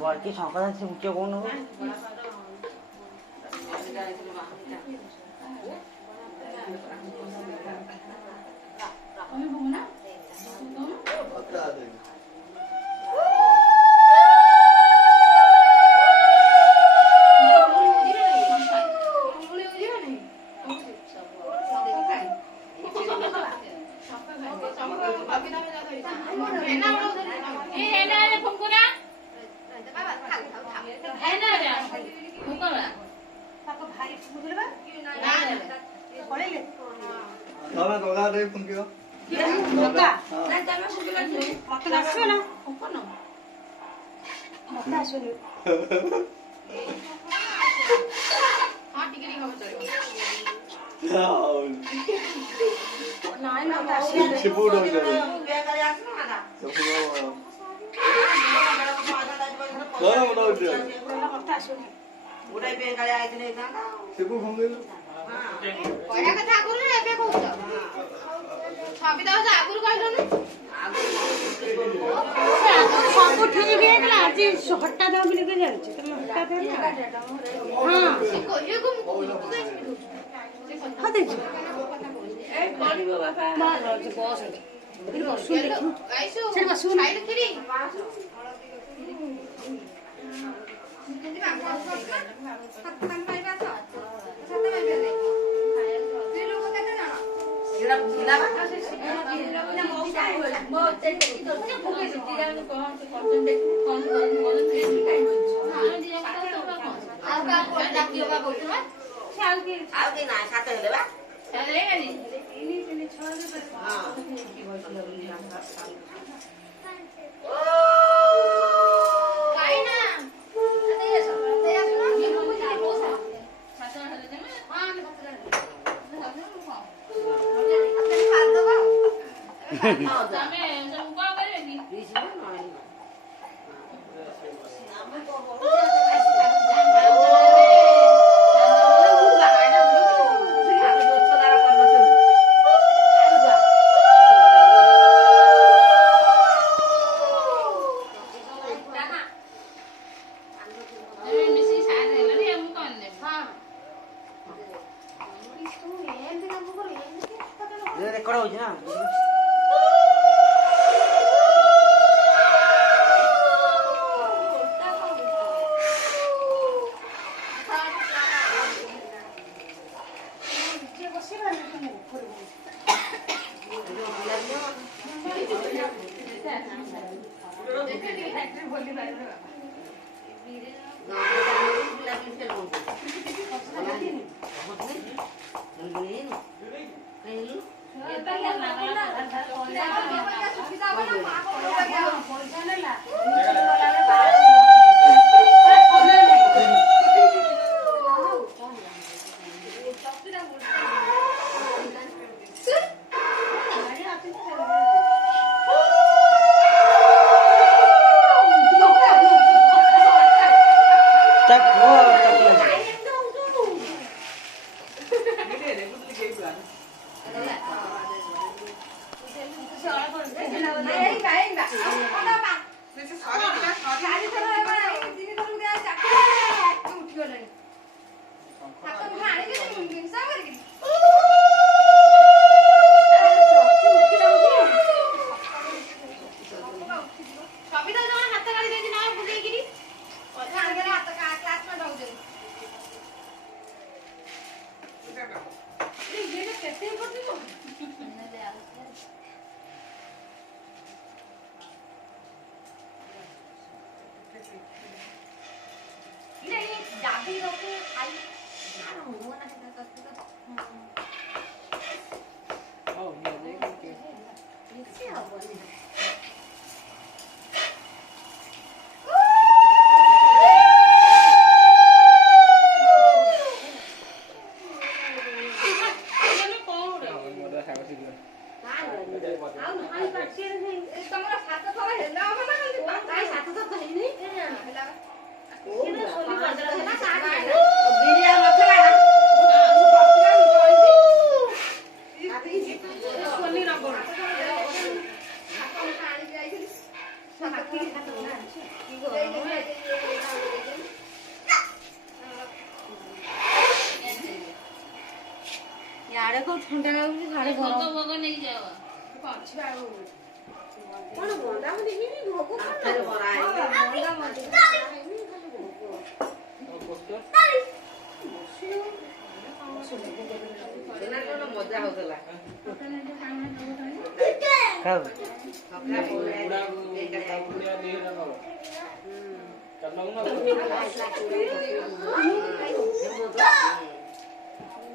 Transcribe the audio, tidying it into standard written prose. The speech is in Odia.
বলকি সংক্রান্তি উঠে কোনো सब ठीक है आज हटा दाम लेके जाଉଛି ତମେ ହଟା ଦେ ନା ହଁ ଦେଖ ଏ କରିବ ବାପା ମାର ଯେ ବସ ଏଠି ବସୁ ଦେଖୁ ସେଠି ବସୁ ଖାଇଲେ ଖିରି କେମିତି ବାଙ୍ଗ ସାତ ପାଇବା ତ ସାତ ପାଇବା ନାହିଁ ଦୁଇ ଲୋକ କେତେ ଜଣ ଏଟା ବୁଲା ବା ମୋ ତେଟି ତ ଭୁକେ ଦିରା କଣ କରୁଛନ୍ତି କଣ ଆଉ କା କୋଳ ଡାକିବ ବା କହୁଛ ବା ସେ ଆଉ କି ନା ସାତ ହେଲେ ବା ହେଲେ ଗାନି ତିନି ଛଅ ହଁ କାଇ ନା ଦେସ ଦେସ ନା ମୁଁ ଯାଇ ପଇସା ସାତ ହେଲେ ଦେମେ ହଁ ଆମେ ସାତ ହେଲେ ତମେ ସବୁ କଣ କରିବେ କି ରେକର୍ଡ ହଉଛି ନା यार को ठंडा लाଗୁଛି सारे भोग भोग नहीं जाओ ଅଛି ବା କଣ ବନ୍ଦା ମୁଁ ଦେଖିନି ଭୋଗ ଖାଲି ବରା ହେଇନି ବନ୍ଦା ମତେ ହେଇନି ଖାଲି ଭୋଗ ମଜା ହଉଥିଲା ଖାଉ